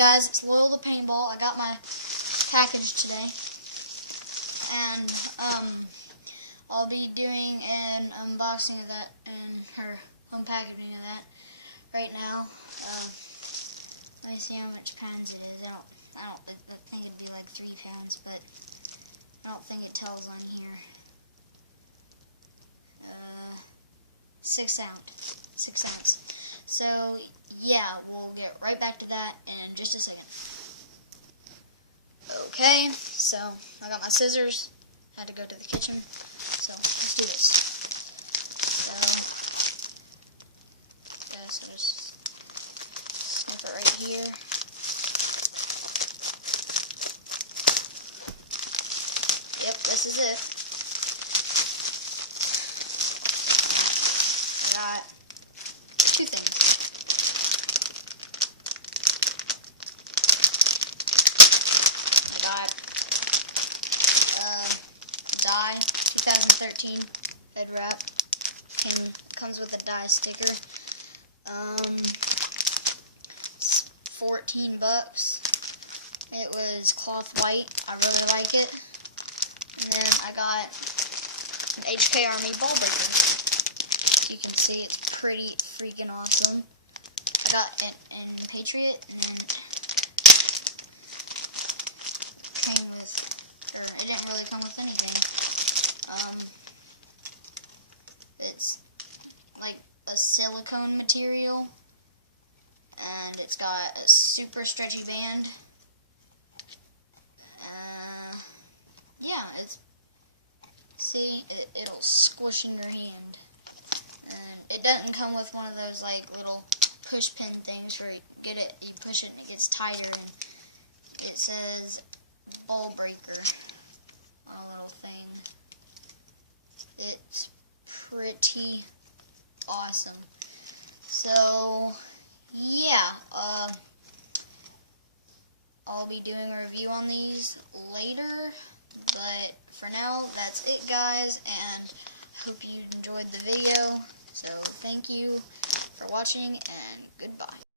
guys, it's Loyal to Paintball. I got my package today, and I'll be doing an unboxing of that and her home packaging of that right now. Let me see how much pounds it is. I think it'd be like 3 pounds, but I don't think it tells on here. 6 ounce. So yeah, we'll get right back to that in just a second. Okay, so I got my scissors. Had to go to the kitchen. So let's do this. So just snip it right here. Yep, this is it. Got 2 things. Got die 2013 head wrap. Comes with a die sticker. It's $14. It was cloth white. I really like it. And then I got an HK Army ballbreaker. As you can see, it's pretty freaking awesome. I got it in Patriot, and it didn't really come with anything. It's like a silicone material, and it's got a super stretchy band. Yeah, it'll squish in your hand. And it doesn't come with one of those like little push pin things where you push it and it gets tighter, and it says ballbreaker on a little thing. It's pretty awesome. So yeah, I'll be doing a review on these later, but for now that's it, guys, and I hope you enjoyed the video. So thank you for watching, and goodbye.